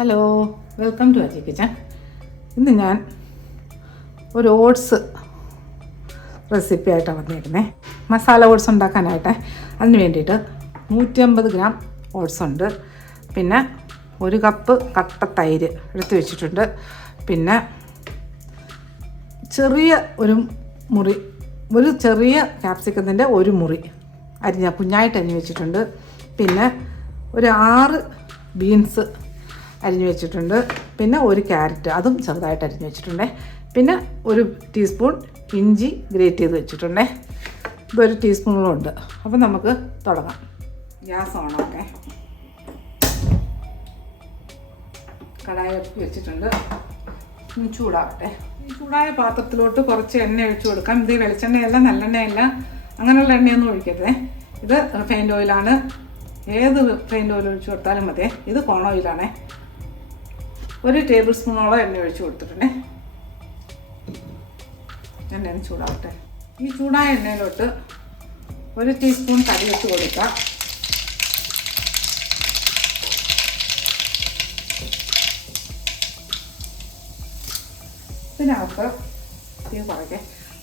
Hello welcome to Aji kitchen ഇന്ന് ഞാൻ ഒരു ഓട്സ് റെസിപ്പി ആയിട്ടാണ് വന്നിരിക്കുന്നത് മസാല ഓട്സ് ഉണ്ടാക്കാനായിട്ട്. അതിന് വേണ്ടിയിട്ട് നൂറ്റമ്പത് ഗ്രാം ഓട്സ് ഉണ്ട്. പിന്നെ ഒരു കപ്പ് കട്ട തൈര് എടുത്ത് വെച്ചിട്ടുണ്ട്. പിന്നെ ചെറിയ ഒരു മുറി ഒരു ചെറിയ ക്യാപ്സിക്കത്തിന്റെ ഒരു മുറി അരിഞ്ഞ കുഞ്ഞായിട്ട് അരിഞ്ഞ് വെച്ചിട്ടുണ്ട്. പിന്നെ ഒരു ആറ് ബീൻസ് അരിഞ്ഞ് വെച്ചിട്ടുണ്ട്. പിന്നെ ഒരു ക്യാരറ്റ് അതും ചെറുതായിട്ട് അരിഞ്ഞു വെച്ചിട്ടുണ്ട്. പിന്നെ ഒരു ടീസ്പൂൺ ഇഞ്ചി ഗ്രേറ്റ് ചെയ്ത് വെച്ചിട്ടുണ്ട്. ഇതൊരു ടീസ്പൂണുകളും ഉണ്ട്. അപ്പം നമുക്ക് തുടങ്ങാം. ഗ്യാസ് ഓണാക്കേ കടായി വെച്ചിട്ടുണ്ട്. ചൂടാകട്ടെ ചൂടായ പാത്രത്തിലോട്ട് കുറച്ച് എണ്ണ ഒഴിച്ചു കൊടുക്കാം. ഇത് വെളിച്ചെണ്ണയല്ല നല്ലെണ്ണയല്ല. അങ്ങനെയുള്ള എണ്ണയൊന്നും ഒഴിക്കരുതേ. ഇത് റിഫൈൻഡ് ഓയിലാണ്. ഏത് റിഫൈൻഡ് ഓയിൽ ഒഴിച്ചു കൊടുത്താലും മതി. ഇത് കോൺ ഓയിലാണേ. ഒരു ടേബിൾ സ്പൂണോളം എണ്ണ ഒഴിച്ച് കൊടുത്തിട്ടുണ്ടേ. എണ്ണ ചൂടാവട്ടെ. ഈ ചൂടായ എണ്ണയിലോട്ട് ഒരു ടീസ്പൂൺ വെച്ച് കൊടുക്കാം. ഇതിനകത്ത് തീ കുറയ്ക്കെ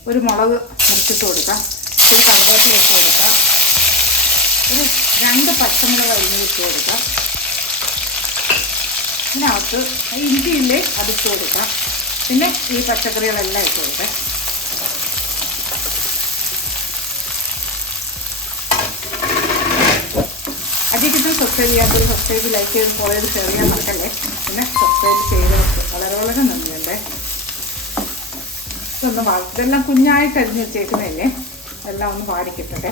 ഒരു മുളക് മുറിച്ചിട്ട് കൊടുക്കാം. ഒരു കറിവേപ്പില ഇട്ട് കൊടുക്കാം. ഒരു രണ്ട് പച്ചമുളക് അരിഞ്ഞ് ഇട്ട് കൊടുക്കാം. ഇതിനകത്ത് ഇഞ്ചിയില്ലേ അതിട്ട് കൊടുക്കാം. പിന്നെ ഈ പച്ചക്കറികളെല്ലാം ഇട്ട് കൊടുക്കാം അധികം സബ്സ്ക്രൈബ് ചെയ്യാത്തൊരു സബ്സ്ക്രൈബ് ലൈക്ക് ചെയ്ത് പോയത് ഷെയർ ചെയ്യാൻ മറക്കല്ലേ? പിന്നെ സബ്സ്ക്രൈബ് ചെയ്ത് വളരെ വളരെ നന്ദിയല്ലേ ഇതൊന്ന് ഇതെല്ലാം കുഞ്ഞായിട്ട് അരിഞ്ഞ് വെച്ചേക്കുന്നതല്ലേ? എല്ലാം ഒന്ന് വാടിക്കിട്ടട്ടെ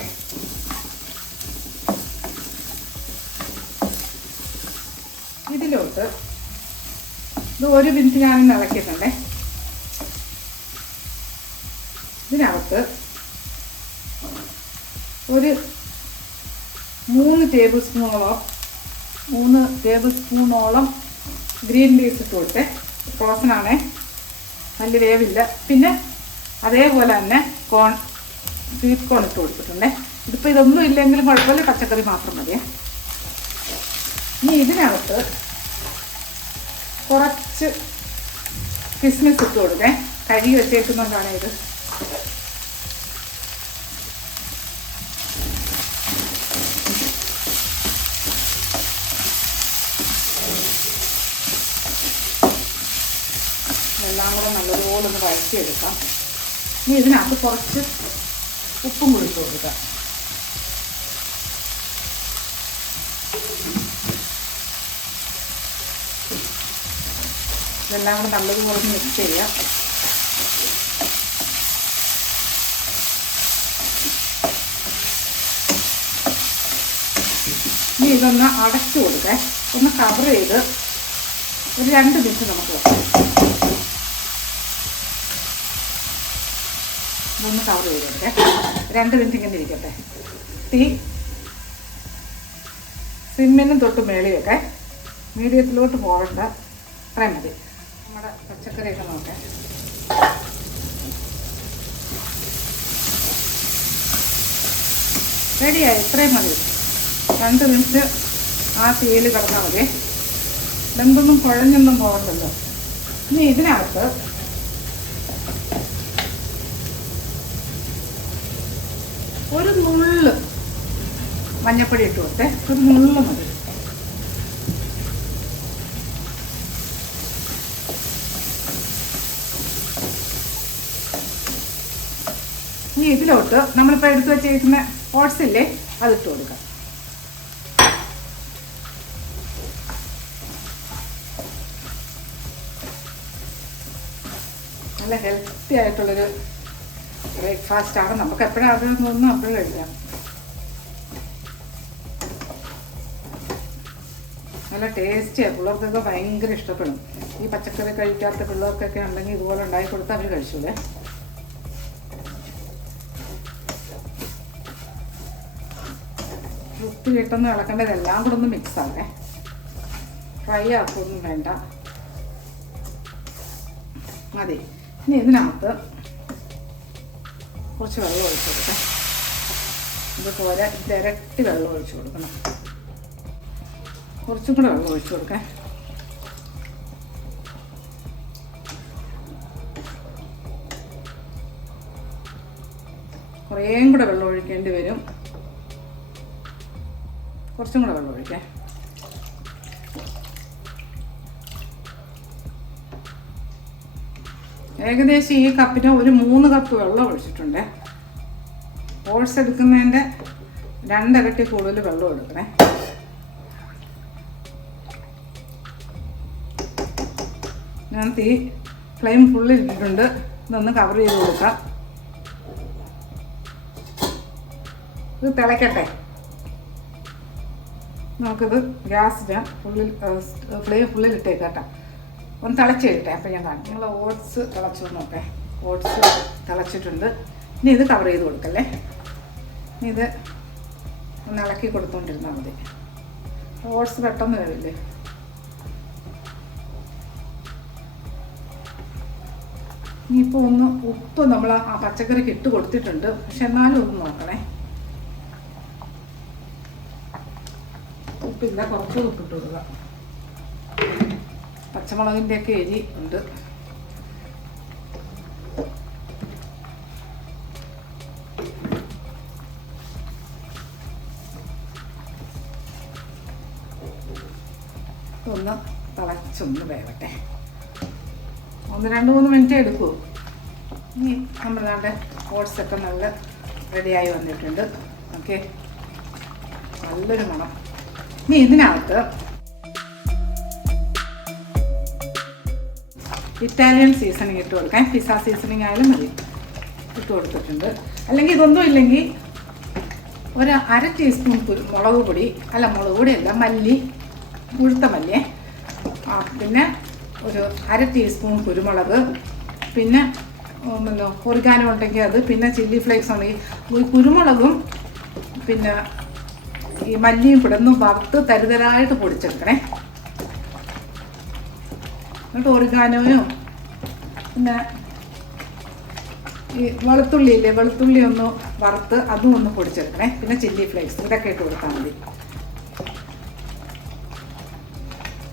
ഇതിലോട്ട് ഇത് ഒരു മിനിറ്റ് ഞാനൊന്ന് ഇളക്കിയിട്ടുണ്ടേ. ഇതിനകത്ത് ഒരു മൂന്ന് ടേബിൾ സ്പൂണോളം മൂന്ന് ടേബിൾ സ്പൂണോളം ഗ്രീൻ പീസ് ഇട്ട് കൊടുത്തേ. നല്ല വേവില്ല. പിന്നെ അതേപോലെ തന്നെ കോൺ സ്വീറ്റ് കോൺ ഇട്ട് കൊടുത്തിട്ടുണ്ടേ. ഇതിപ്പോൾ ഇതൊന്നും ഇല്ലെങ്കിലും കുഴപ്പമില്ല. പച്ചക്കറി മാത്രം മതിയേ. ഇനി ഇതിനകത്ത് കുറച്ച് കിസ്മിസ് ഇട്ട് കൊടുക്കേ കഴുകി വെച്ചേക്കുന്നതുകൊണ്ടാണ് ഇത്. എല്ലാം കൂടെ നല്ലതുപോലെ ഒന്ന് വഴറ്റിയെടുക്കാം. ഇനി ഇതിനകത്ത് കുറച്ച് ഉപ്പും കൊടുത്തു കൊടുക്കാം. ഇതെല്ലാം കൂടെ നല്ലതുപോലെ മിക്സ് ചെയ്യാം. ഇനി ഇതൊന്ന് അടച്ചു കൊടുക്കേ ഒന്ന് കവർ ചെയ്ത് ഒരു രണ്ട് മിനിറ്റ് നമുക്ക് വെക്കാം. ഇതൊന്ന് കവർ ചെയ്ത് കൊടുക്കേ രണ്ട് മിനിറ്റ് ഇങ്ങനെ ഇരിക്കട്ടെ. തീ സിമ്മിനും തൊട്ട് മേളിയൊക്കെ മീഡിയത്തിലോട്ട് പോകണ്ട. അത്രയും മതി. നമ്മുടെ പച്ചക്കറിയൊക്കെ നോക്കാം റെഡിയായി ഇത്രയും മതി. രണ്ട് മിനിറ്റ് ആ തീയിൽ കിടന്നാൽ മതി. ഇതെന്തൊന്നും കുഴഞ്ഞൊന്നും പോകണ്ടല്ലോ. ഇനി ഇതിനകത്ത് ഒരു നുള്ള് മഞ്ഞപ്പൊടി ഇട്ട് കൊടുത്തേ. ഒരു നുള്ള് മതി. ഇനി ഇതിലോട്ട് നമ്മളിപ്പോൾ എടുത്തു വെച്ചേക്കുന്ന ഓട്സ് ഇല്ലേ അതിട്ട് കൊടുക്കാം. നല്ല ഹെൽത്തി ആയിട്ടുള്ളൊരു ആണ്. നമുക്ക് എപ്പോഴും അത് തോന്നുന്നു അപ്പോഴും കഴിക്കാം. നല്ല ടേസ്റ്റിയാണ് പിള്ളേർക്കൊക്കെ ഭയങ്കര ഇഷ്ടപ്പെടും. ഈ പച്ചക്കറി കഴിക്കാത്ത പിള്ളേർക്കൊക്കെ ഉണ്ടെങ്കിൽ ഇതുപോലെ ഉണ്ടാക്കി കൊടുത്താൽ അവർ കഴിച്ചൂലേ ഉപ്പ് കിട്ടുന്ന ഇളക്കേണ്ടത് എല്ലാം കൂടെ ഒന്ന് മിക്സ് ആവേ. ഫ്രൈ ആക്കൊന്നും വേണ്ട. മതി. ഇനി ഇതിനകത്ത് കുറച്ച് വെള്ളം ഒഴിച്ചു കൊടുക്കാം. ഇതുപോലെ തിരട്ടി വെള്ളം ഒഴിച്ചു കൊടുക്കണം. കുറച്ചും കൂടെ വെള്ളം ഒഴിച്ചു കൊടുക്കാം. കുറേയും കൂടെ വെള്ളം ഒഴിക്കേണ്ടി വരും. കുറച്ചും കൂടെ വെള്ളം ഒഴിക്കാം. ഏകദേശം ഈ കപ്പിന് ഒരു മൂന്ന് കപ്പ് വെള്ളം ഒഴിച്ചിട്ടുണ്ട്. ഓട്സ് എടുക്കുന്നതിന്റെ രണ്ടിരട്ടി കൂടുതൽ വെള്ളം എടുക്കണേ. ഞാൻ തീ ഫ്ലെയിം ഫുള്ളിൽ ഇട്ടിട്ടുണ്ട്. ഇതൊന്ന് കവർ ചെയ്ത് കൊടുക്കാം. ഇത് തിളയ്ക്കട്ടെ നമുക്കിത് ഗ്യാസ് ഞാൻ ഫുള്ളിൽ ഫ്ലെയിം ഫുള്ളിൽ ഇട്ടേക്കട്ടെ. ഒന്ന് തിളച്ച് കിട്ടെ അപ്പം ഞാൻ കാണിക്കാം. നിങ്ങൾ ഓട്സ് തിളച്ചു നോക്കേ. ഓട്സ് തിളച്ചിട്ടുണ്ട്. ഇനി ഇത് കവർ ചെയ്ത് കൊടുക്കല്ലേ? ഇനി ഇത് ഒന്ന് ഇളക്കി കൊടുത്തുകൊണ്ടിരുന്നാൽ മതി. ഓട്സ് പെട്ടെന്ന് വരില്ലേ ഇനിയിപ്പോൾ ഒന്ന് ഉപ്പ് നമ്മൾ ആ പച്ചക്കറിക്ക് ഇട്ട് കൊടുത്തിട്ടുണ്ട്. പക്ഷെ എന്നാലും ഒന്ന് നോക്കണേ. ഉപ്പില്ല കുറച്ച് ഉപ്പിട്ട് കൊടുക്കുക. പച്ചമുളകിന്റെയൊക്കെ എരി ഉണ്ട്. ഒന്ന് തിളച്ചൊന്ന് വേവട്ടെ. ഒന്ന് രണ്ട് മൂന്ന് മിനിറ്റ് എടുക്കൂ. ഇനി നമ്മൾ നമ്മുടെ ഓട്സൊക്കെ നല്ല റെഡിയായി വന്നിട്ടുണ്ട്. ഓക്കെ നല്ലൊരു മണം. ഇനി ഇതിനകത്ത് ഇറ്റാലിയൻ സീസണിങ് ഇട്ട് കൊടുക്കാൻ. പിസ സീസണിങ് ആയാലും മതി. ഇട്ട് കൊടുത്തിട്ടുണ്ട്. അല്ലെങ്കിൽ ഇതൊന്നും ഇല്ലെങ്കിൽ ഒരു അര ടീസ്പൂൺ മുളക് പൊടി. അല്ല മുളക് പൊടിയല്ല മല്ലി. മുഴുത്ത മല്ലിയേ പിന്നെ ഒരു അര ടീസ്പൂൺ കുരുമുളക്. പിന്നെ ഒറിഗാനോ ഉണ്ടെങ്കിൽ അത്. പിന്നെ ചില്ലി ഫ്ലേക്സ് ഉണ്ടെങ്കിൽ കുരുമുളകും പിന്നെ ഈ മല്ലിയും കൂടെ ഒന്ന് വറുത്ത് തരുതരായിട്ട് പൊടിച്ചെടുക്കണേ. എന്നിട്ട് ഒറിഗാനോയും പിന്നെ ഈ വെളുത്തുള്ളി ഇല്ലേ വെളുത്തുള്ളി ഒന്ന് വറുത്ത് അതും ഒന്ന് പൊടിച്ചെടുക്കണേ. പിന്നെ ചില്ലി ഫ്ലേക്സ് ഇതൊക്കെ ഇട്ട് കൊടുത്താൽ മതി.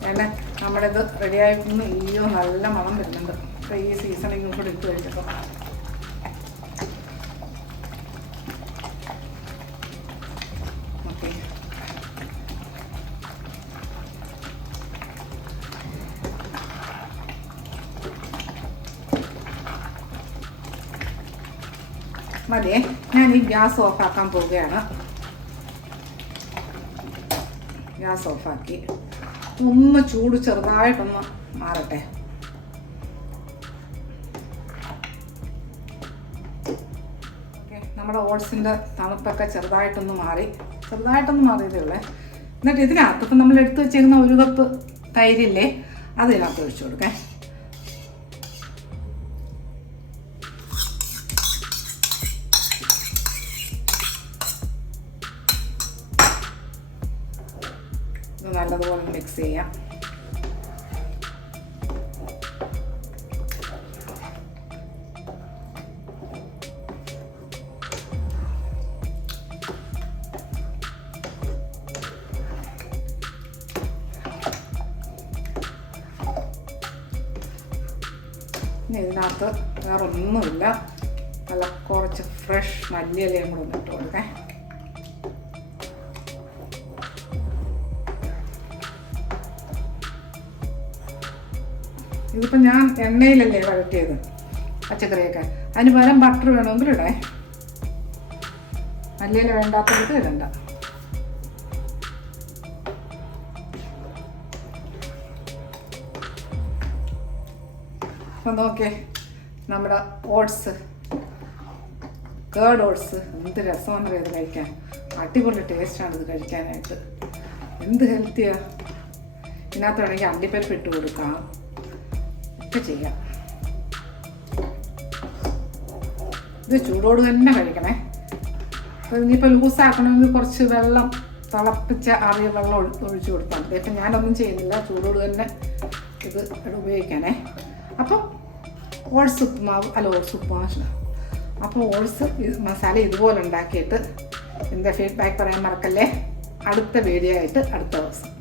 വേണ്ടേ നമ്മുടെ ഇത് റെഡിയായി ഒന്ന് അയ്യോ നല്ല മണം വരുന്നുണ്ട്. ഇപ്പം ഈ സീസണിങ്ങും കൂടെ മതിയേ ഞാൻ ഈ ഗ്യാസ് ഓഫാക്കാൻ പോവുകയാണ്. ഗ്യാസ് ഓഫാക്കി. ഒന്ന് ചൂട് ചെറുതായിട്ടൊന്ന് മാറട്ടെ. നമ്മുടെ ഓട്സിന്റെ തണുപ്പൊക്കെ ചെറുതായിട്ടൊന്ന് മാറി. ചെറുതായിട്ടൊന്ന് മാറിയതേ ഉള്ളേ. എന്നിട്ട് ഇതിനകത്ത് ഇപ്പം നമ്മൾ എടുത്തു വെച്ചിരുന്ന ഒരു കപ്പ് തൈരില്ലേ അത് ഇതിനകത്ത് ഒഴിച്ചു കൊടുക്കേ. ചെയ്യാം. ഇതിനകത്ത് വേറൊന്നുമില്ല. നല്ല കുറച്ച് ഫ്രഷ് മല്ലിയിലയും കൂടെ ഒന്ന് ഇട്ട് കൊടുക്കേ ഇതിപ്പോൾ ഞാൻ എണ്ണയിലല്ലേ വഴറ്റിയത് പച്ചക്കറിയൊക്കെ. അതിന് പകരം ബട്ടർ വേണമെങ്കിൽ ഇടേ. മല്ലിയില വേണ്ടാത്തവർക്ക് ഇടണ്ട. അപ്പം നോക്കേ നമ്മുടെ ഓട്സ് കേർഡ് ഓട്സ് എന്ത് രസമാണ് ഇത് കഴിക്കാൻ. അടിപൊളി ടേസ്റ്റാണ് ഇത് കഴിക്കാനായിട്ട്. എന്ത് ഹെൽത്തിയാണ് ഇതിനകത്ത് വേണമെങ്കിൽ അണ്ടിപ്പരിപ്പ് ഇട്ട് കൊടുക്കാം. ഒക്കെ ചെയ്യാം. ഇത് ചൂടോട് തന്നെ കഴിക്കണേ. അപ്പോൾ ഇനിയിപ്പോൾ ലൂസാക്കണമെങ്കിൽ കുറച്ച് വെള്ളം തിളപ്പിച്ച അറിയ വെള്ളം ഒഴിച്ചു കൊടുത്താൽ മതി. ഇപ്പം ഞാനൊന്നും ചെയ്യുന്നില്ല. ചൂടോട് തന്നെ ഇത് ഉപയോഗിക്കാനേ അപ്പം ഓട്സ് ഉപ്പുമാവ് അല്ല ഓട്സ് ഉപ്പുമാവ് അപ്പോൾ ഓട്സ് മസാല ഇതുപോലെ ഉണ്ടാക്കിയിട്ട് എന്റെ ഫീഡ്ബാക്ക് പറയാൻ മറക്കല്ലേ? അടുത്ത വീഡിയോ ആയിട്ട് അടുത്ത ദിവസം.